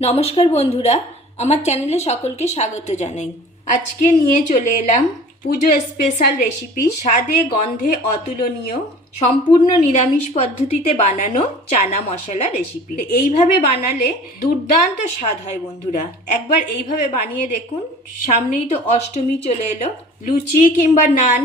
নমস্কার বন্ধুরা, আমার চ্যানেলে সকলকে স্বাগত জানাই। আজকে নিয়ে চলে এলাম পুজো স্পেশাল রেসিপি, স্বাদে গন্ধে অতুলনীয়, সম্পূর্ণ নিরামিষ পদ্ধতিতে বানানো চানা মশলা রেসিপি। এইভাবে বানালে দুর্দান্ত স্বাদ হয় বন্ধুরা, একবার এইভাবে বানিয়ে দেখুন। সামনেই তো অষ্টমী চলে এলো, লুচি কিংবা নান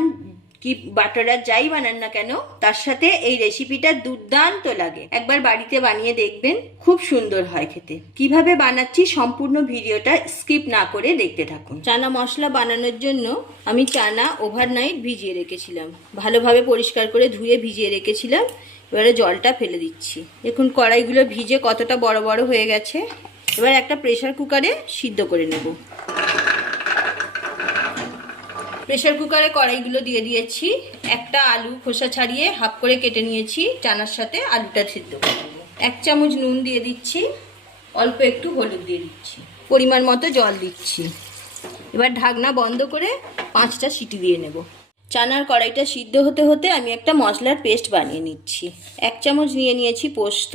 কি বাটারা যাই বানান না কেন, তার সাথে এই রেসিপিটা দুর্দান্ত লাগে। একবার বাড়িতে বানিয়ে দেখবেন, খুব সুন্দর হয় খেতে। কিভাবে বানাচ্ছি সম্পূর্ণ ভিডিওটা স্কিপ না করে দেখতে থাকুন। চানা মশলা বানানোর জন্য আমি চানা ওভারনাইট ভিজিয়ে রেখেছিলাম, ভালোভাবে পরিষ্কার করে ধুয়ে ভিজিয়ে রেখেছিলাম। এবারে জলটা ফেলে দিচ্ছি। দেখুন কড়াইগুলো ভিজে কতটা বড় বড় হয়ে গেছে। এবার একটা প্রেসার কুকারে সিদ্ধ করে নেব। প্রেসার কুকারে কড়াইগুলো দিয়ে দিয়েছি। একটা আলু খোসা ছাড়িয়ে হাফ করে কেটে নিয়েছি, চানার সাথে আলুটা সিদ্ধ করে নেব। 1 চামচ নুন দিয়ে দিচ্ছি, অল্প একটু হলুদ দিয়ে দিচ্ছি, পরিমাণ মতো জল দিচ্ছি। এবার ঢাকনা বন্ধ করে 5টা সিটি দিয়ে নেব। চানার কড়াইটা সিদ্ধ হতে হতে আমি একটা মশলার পেস্ট বানিয়ে নিচ্ছি। 1 চামচ নিয়ে নিয়েছি পোস্ত,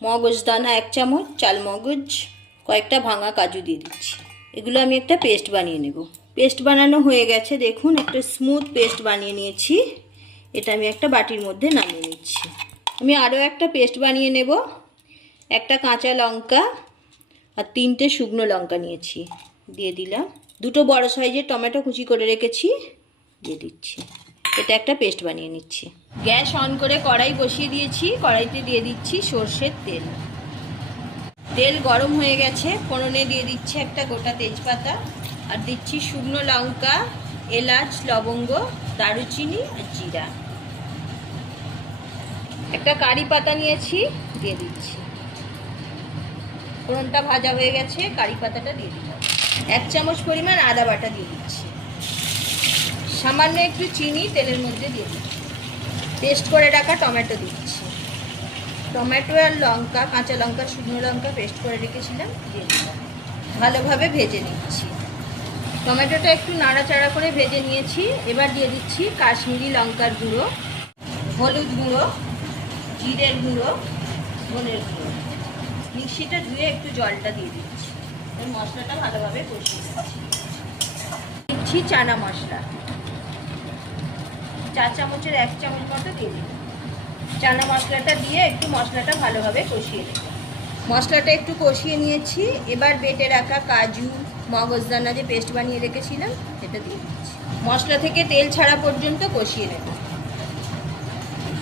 মগজদানা 1 চামচ, চালমগজ, কয়েকটা ভাঙা কাজু দিয়ে দিচ্ছি। এগুলো আমি একটা পেস্ট বানিয়ে নেব। পেস্ট বানানো হয়ে গেছে, দেখুন একটা স্মুথ পেস্ট বানিয়ে নিয়েছি। এটা আমি একটা বাটির মধ্যে নামিয়ে নিচ্ছি। আমি আরও একটা পেস্ট বানিয়ে নেব। একটা কাঁচা লঙ্কা আর 3টে শুকনো লঙ্কা নিয়েছি, দিয়ে দিলাম। 2টো বড় সাইজের টমেটো কুচি করে রেখেছি, দিয়ে দিচ্ছি। এটা একটা পেস্ট বানিয়ে নিচ্ছি। গ্যাস অন করে কড়াই বসিয়ে দিয়েছি। কড়াইতে দিয়ে দিচ্ছি সর্ষের তেল। তেল গরম হয়ে গেছে, ফোড়নে দিয়ে দিচ্ছি একটা গোটা তেজপাতা, আর দিচ্ছি শুকনো লঙ্কা, এলাচ, লবঙ্গ, দারুচিনি আর জিরা। একটা কারি পাতা নিয়েছি, দিয়ে দিচ্ছি। ফোড়নটা ভাজা হয়ে গেছে, কারি পাতাটা দিয়ে দিলাম। 1 চামচ পরিমাণ আদা বাটা দিয়ে দিচ্ছি। সামান্য একটু চিনি তেলের মধ্যে দিয়ে দিচ্ছি। পেস্ট করে রাখা টমেটো দিচ্ছি। টমেটো আর লঙ্কা, কাঁচা লঙ্কা, শুকনো লঙ্কা পেস্ট করে রেখেছিলাম, দিয়ে দিলাম। ভালোভাবে ভেজে নিচ্ছি। টমেটোটা একটু নাড়াচাড়া করে ভেজে নিয়েছি। এবার দিয়ে দিচ্ছি কাশ্মীরি লঙ্কার গুঁড়ো, হলুদ গুঁড়ো, জিরের গুঁড়ো, ধনের গুঁড়ো। মিক্সিটা ধুয়ে একটু জলটা দিয়ে দিচ্ছি। মশলাটা ভালোভাবে কষিয়ে দিচ্ছি। চানা মশলা 4 চামচের 1 চামচ মতো দিয়ে দিলাম। চানা মশলাটা দিয়ে একটু মশলাটা ভালোভাবে কষিয়ে নেব। মশলাটা একটু কষিয়ে নিয়েছি। এবার বেটে রাখা কাজু, মগজদানা যে পেস্ট বানিয়ে রেখেছিলাম সেটা দিয়ে দিচ্ছি। মশলা থেকে তেল ছাড়া পর্যন্ত কষিয়ে নেব।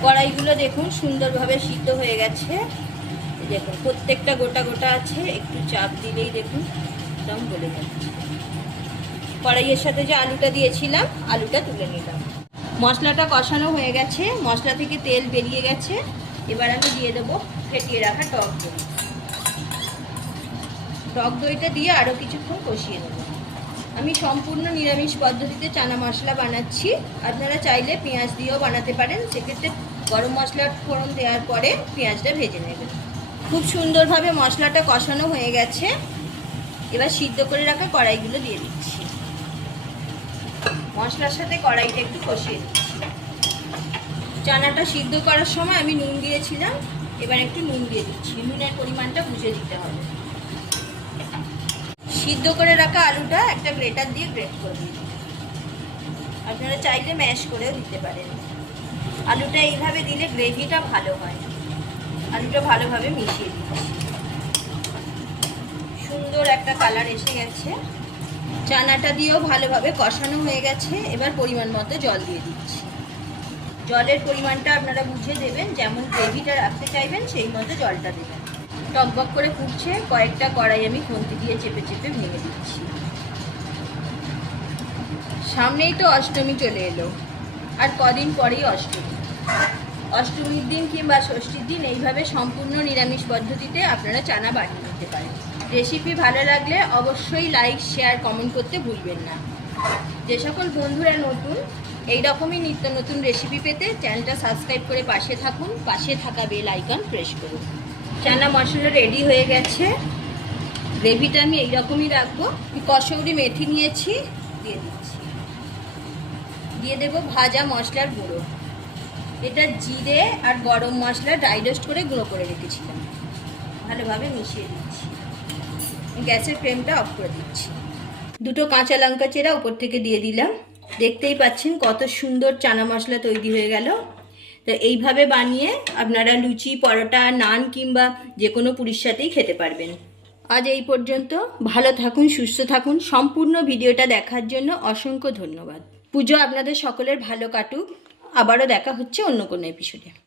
কড়াইগুলো দেখুন সুন্দরভাবে সিদ্ধ হয়ে গেছে। দেখুন প্রত্যেকটা গোটা গোটা আছে, একটু চাপ দিলেই দেখুন একদম গলে যাচ্ছে। কড়াইয়ের সাথে যে আলুটা দিয়েছিলাম, আলুটা তুলে নিলাম। মশলাটা কষানো হয়ে গেছে, মশলা থেকে তেল বেরিয়ে গেছে। এবার আমি দিয়ে দেবো ফেটিয়ে রাখা টক দই। টক দইটা দিয়ে আরও কিছুক্ষণ কষিয়ে নেব। আমি সম্পূর্ণ নিরামিষ পদ্ধতিতে চানা মশলা বানাচ্ছি। আপনারা চাইলে পেঁয়াজ দিয়েও বানাতে পারেন, সেক্ষেত্রে গরম মশলার ফোড়ন দেওয়ার পরে পেঁয়াজটা ভেজে নেবেন। খুব সুন্দরভাবে মশলাটা কষানো হয়ে গেছে। এবার সিদ্ধ করে রাখা কড়াইগুলো দিয়ে দিচ্ছি। মশলার সাথে কড়াইটা একটু কষিয়ে দিচ্ছি। চানাটা সিদ্ধ করার সময় আমি নুন দিয়েছিলাম, এবার একটু নুন দিয়ে দিচ্ছি। নুনের পরিমাণটা বুঝে দিতে হবে। সিদ্ধ করে রাখা আলুটা একটা গ্রেটার দিয়ে গ্রেট করে দিচ্ছি। আপনারা চাইলে ম্যাশ করেও দিতে পারেন। আলুটা এইভাবে দিলে গ্রেভিটা ভালো হয়। আলুটা ভালোভাবে মিশিয়ে দিচ্ছি। সুন্দর একটা কালার এসে গেছে। চানাটা দিয়েও ভালোভাবে কষানো হয়ে গেছে। এবার পরিমাণ মতো জল দিয়ে দিচ্ছি। জলের পরিমাণটা আপনারা বুঝে দেবেন, যেমন গ্রেভিটা রাখতে চাইবেন সেই মতো জলটা দেবেন। টকবক করে ফুটছে, কয়েকটা কড়াই আমি খুন্তি দিয়ে চেপে চেপে ভেঙে দিচ্ছি। সামনেই তো অষ্টমী চলে এলো, আর কদিন পরেই অষ্টমী। অষ্টমীর দিন কিংবা ষষ্ঠীর দিন এইভাবে সম্পূর্ণ নিরামিষ পদ্ধতিতে আপনারা চানা বানিয়ে নিতে পারেন। রেসিপি ভালো লাগলে অবশ্যই লাইক, শেয়ার, কমেন্ট করতে ভুলবেন না। যে সকল বন্ধুরা নতুন এই রকমই নিত্য নতুন রেসিপি পেতে চ্যানেলটা সাবস্ক্রাইব করে পাশে থাকুন। পাশে থাকা বেল আইকন প্রেস করুন। চানা মশলা রেডি হয়ে গেছে। গ্রেভিটা আমি এইরকমই রাখবো। কসৌরি মেথি নিয়েছি, দিয়ে দিচ্ছি। দিয়ে দেবো ভাজা মশলার গুঁড়ো। এটা জিরে আর গরম মশলা ড্রাই রোস্ট করে গুঁড়ো করে রেখেছিলাম। ভালোভাবে মিশিয়ে দিচ্ছি। গ্যাসের ফ্লেমটা অফ করে দিচ্ছি। দুটো কাঁচা লঙ্কা চেরা উপর থেকে দিয়ে দিলাম। দেখতেই পাচ্ছেন কত সুন্দর চানা মশলা তৈরি হয়ে গেল। তো এইভাবে বানিয়ে আপনারা লুচি, পরোটা, নান কিংবা যে কোনো পুরির সাথেই খেতে পারবেন। আজ এই পর্যন্ত। ভালো থাকুন, সুস্থ থাকুন। সম্পূর্ণ ভিডিওটা দেখার জন্য অসংখ্য ধন্যবাদ। পুজো আপনাদের সকলের ভালো কাটুক। আবারও দেখা হচ্ছে অন্য কোনো এপিসোডে।